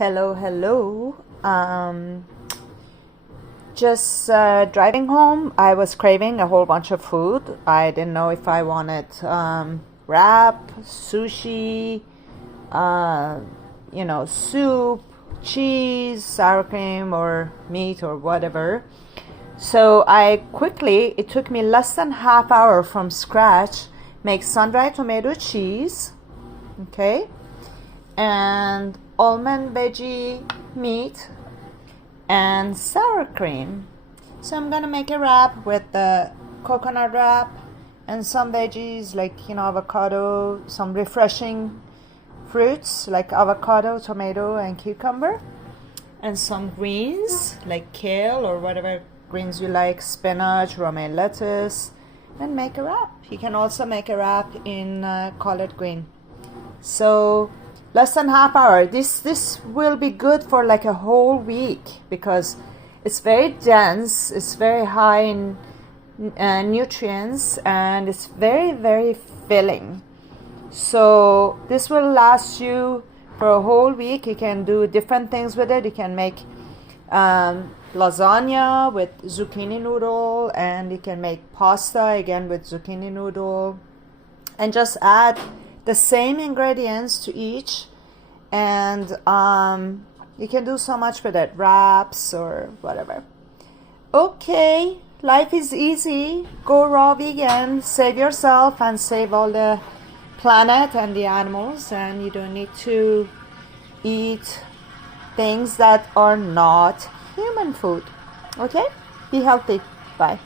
Hello. Just driving home, I was craving a whole bunch of food. I didn't know if I wanted wrap, sushi, soup, cheese, sour cream, or meat, or whatever. So it took me less than half hour from scratch, make sun-dried tomato cheese, okay, and almond veggie meat and sour cream. So I'm gonna make a wrap with the coconut wrap and some veggies like avocado, some refreshing fruits like avocado, tomato, and cucumber, and some greens like kale or whatever greens you like, spinach, romaine lettuce, and make a wrap. You can also make a wrap in collard green. So less than half hour. This will be good for like a whole week because it's very dense, it's very high in nutrients, and it's very filling. So this will last you for a whole week. You can do different things with it. You can make lasagna with zucchini noodle, and you can make pasta again with zucchini noodle, and just add the same ingredients to each, and you can do so much with it, wraps or whatever. Okay, life is easy. Go raw vegan, save yourself and save all the planet and the animals, and you don't need to eat things that are not human food. Okay, be healthy. Bye.